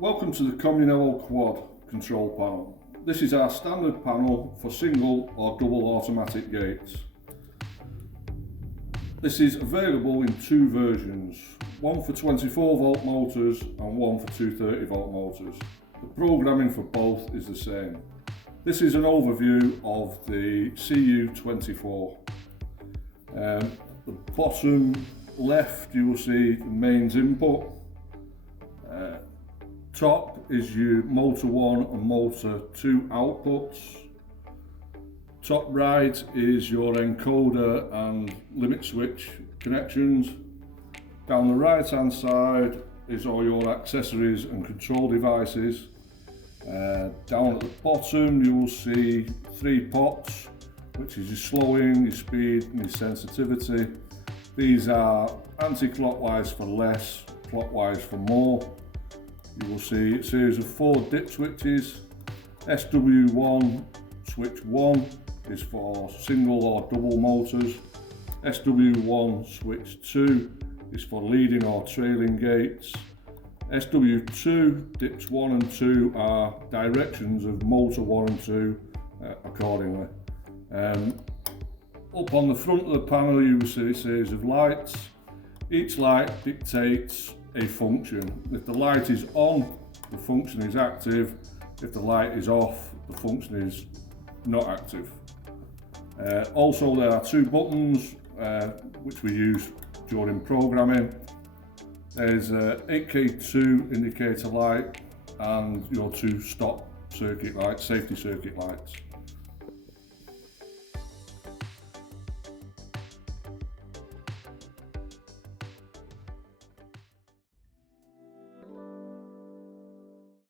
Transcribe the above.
Welcome to the Comunello Quad control panel. This is our standard panel for single or double automatic gates. This is available in two versions, one for 24 volt motors and one for 230 volt motors. The programming for both is the same. This is an overview of the CU24. The bottom left you will see the mains input. Top is your motor 1 and motor 2 outputs. Top right is your encoder and limit switch connections. Down the right hand side is all your accessories and control devices. Down at the bottom you will see 3 pots, which is your slowing, your speed and your sensitivity. These are anti-clockwise for less, clockwise for more. You will see a series of 4 dip switches. SW1 switch 1 is for single or double motors. SW1 switch 2 is for leading or trailing gates. SW2 dips 1 and 2 are directions of motor 1 and 2 accordingly. Up on the front of the panel you will see a series of lights. Each light dictates a function. If the light is on, the function is active. If the light is off, the function is not active. Also there are 2 buttons which we use during programming. There's a 8K2 indicator light and your 2 stop circuit lights, safety circuit lights.